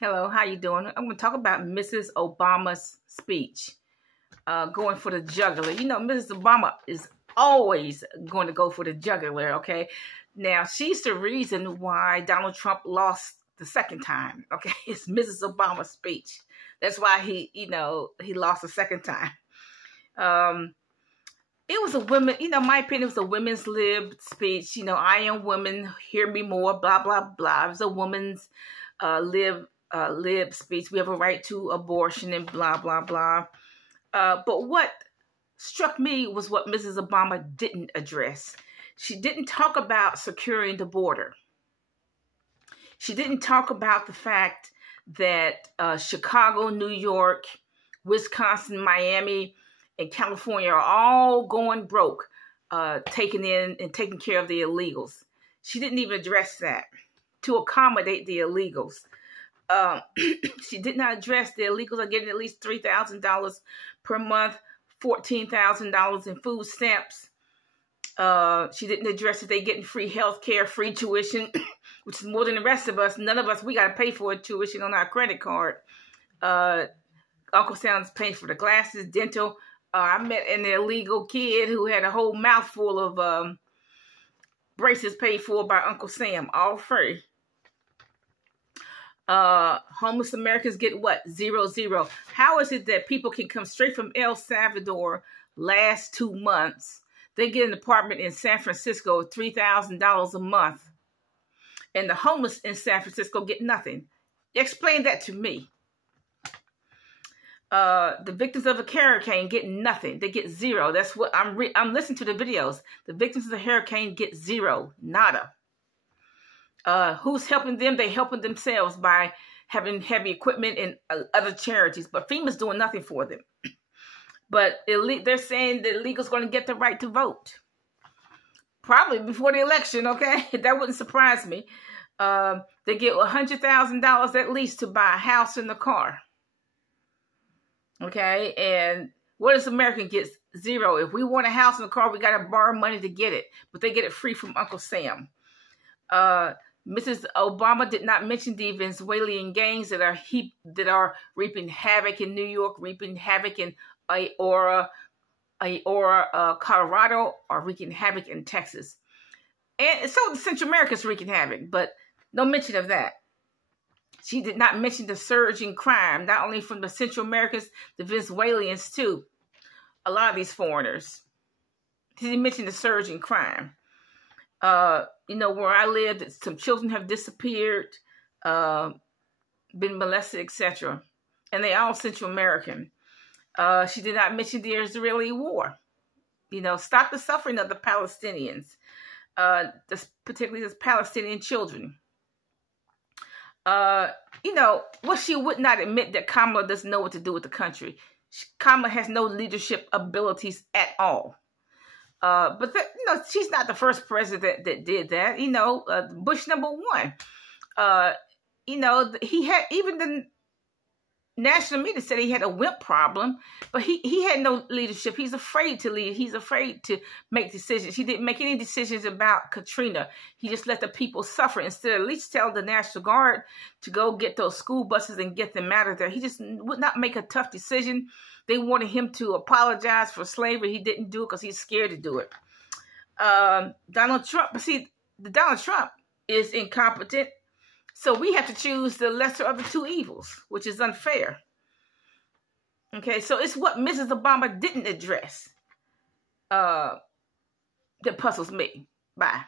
Hello, how you doing? I'm going to talk about Mrs. Obama's speech, going for the jugular. You know, Mrs. Obama is always going to go for the jugular, okay? Now, she's the reason why Donald Trump lost the second time, okay? It's Mrs. Obama's speech. That's why he lost the second time. It was a women, my opinion, it was a women's lib speech. I am women, hear me more, blah, blah, blah. It was a woman's lib speech. We have a right to abortion and blah, blah, blah. But what struck me was what Mrs. Obama didn't address. She didn't talk about securing the border. She didn't talk about the fact that Chicago, New York, Wisconsin, Miami, and California are all going broke, taking care of the illegals. She didn't even address that to accommodate the illegals. She did not address the illegals are getting at least $3,000 per month, $14,000 in food stamps. She didn't address that they're getting free health care, free tuition, which is more than the rest of us. None of us, we got to pay for tuition on our credit card. Uncle Sam's paying for the glasses, dental. I met an illegal kid who had a whole mouthful of braces paid for by Uncle Sam, all free. Homeless Americans get what? 0. How is it that people can come straight from El Salvador last 2 months? They get an apartment in San Francisco, $3,000 a month. And the homeless in San Francisco get nothing. Explain that to me. The victims of a hurricane get nothing. They get 0. That's what I'm listening to the videos. The victims of the hurricane get 0, nada. Who's helping them? They're helping themselves by having heavy equipment and other charities. But FEMA's doing nothing for them. But they're saying the illegals going to get the right to vote. Probably before the election, okay? That wouldn't surprise me. They get $100,000 at least to buy a house and a car. Okay? And what does American get? 0. If we want a house and a car, we got to borrow money to get it. But they get it free from Uncle Sam. Mrs. Obama did not mention the Venezuelan gangs that are reaping havoc in New York, reaping havoc in Aurora, Colorado, or wreaking havoc in Texas. And so Central America is wreaking havoc, but no mention of that. She did not mention the surge in crime, not only from the Central Americans, the Venezuelans too. A lot of these foreigners. She didn't mention the surge in crime. Where I live, some children have disappeared, been molested, etc. And they all Central American. She did not mention the Israeli war. Stop the suffering of the Palestinians, particularly the Palestinian children. She would not admit that Kamala doesn't know what to do with the country. Kamala has no leadership abilities at all. But she's not the first president that did that. Bush #1. He had, even the national media said he had a wimp problem, but he had no leadership. He's afraid to lead. He's afraid to make decisions. He didn't make any decisions about Katrina. He just let the people suffer instead of at least tell the National Guard to go get those school buses and get them out of there. He just would not make a tough decision. They wanted him to apologize for slavery. He didn't do it because he's scared to do it. Donald Trump is incompetent. So we have to choose the lesser of the two evils, which is unfair. Okay, so it's what Mrs. Obama didn't address that puzzles me. Bye.